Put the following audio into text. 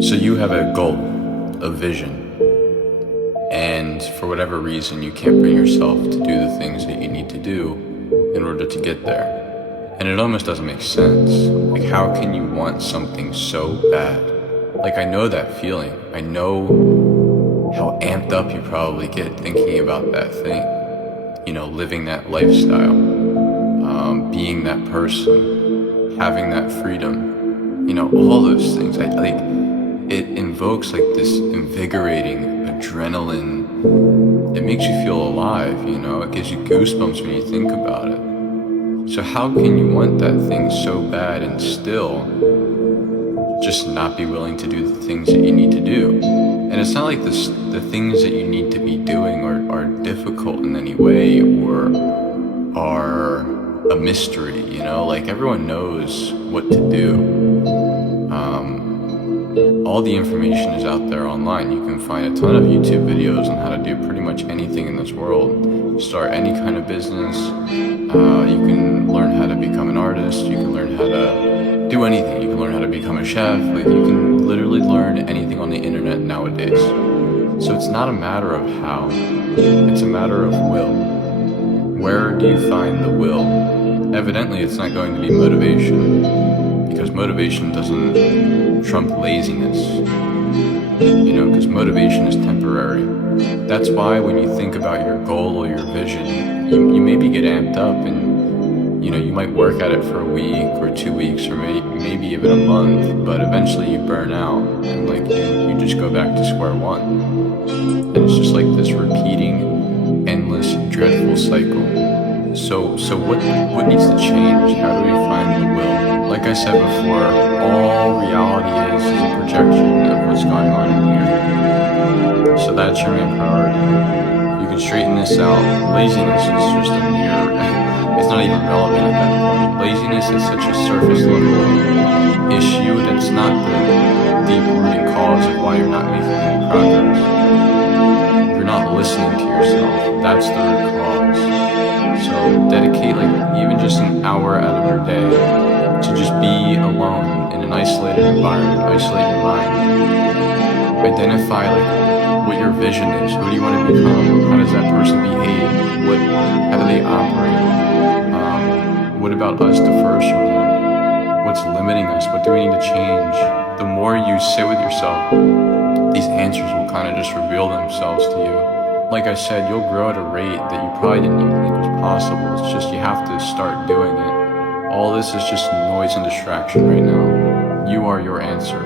So you have a goal, a vision, and for whatever reason you can't bring yourself to do the things that you need to do in order to get there. And it almost doesn't make sense. Like, how can you want something so bad? Like, I know that feeling. I know how amped up you probably get thinking about that thing. You know, living that lifestyle, being that person, having that freedom, you know, all those things. It invokes like this invigorating adrenaline. It makes you feel alive, you know, it gives you goosebumps when you think about it. So how can you want that thing so bad and still just not be willing to do the things that you need to do? And it's not like the things that you need to be doing are difficult in any way or are a mystery, you know, like everyone knows what to do. All the information is out there online. You can find a ton of YouTube videos on how to do pretty much anything in this world. Start any kind of business. You can learn how to become an artist. You can learn how to do anything. You can learn how to become a chef. Like, you can literally learn anything on the internet nowadays. So it's not a matter of how. It's a matter of will. Where do you find the will? Evidently, it's not going to be motivation, because motivation doesn't trump laziness, you know, because motivation is temporary. That's why when you think about your goal or your vision, you maybe get amped up and, you know, you might work at it for a week or 2 weeks or maybe even a month, but eventually you burn out and like you just go back to square one. And it's just like this repeating, endless, dreadful cycle. So what needs to change? How do we find the will? Like I said before, all reality is a projection of what's going on in here. So that's your main priority. You can straighten this out. Laziness is just a mere, it's not even relevant at that point. Laziness is such a surface level issue that's not the deep rooting cause of why you're not making any progress. You're not listening to yourself. That's the root cause. So dedicate like even just an hour out of your day to just be alone in an isolated environment. Isolate your mind. Identify like what your vision is. Who do you want to become? How does that person behave? How do they operate? What about us differs from them? What's limiting us? What do we need to change? The more you sit with yourself, these answers will kind of just reveal themselves to you. Like I said, you'll grow at a rate that you probably didn't even think was possible. It's just you have to start doing it. All this is just noise and distraction right now. You are your answer.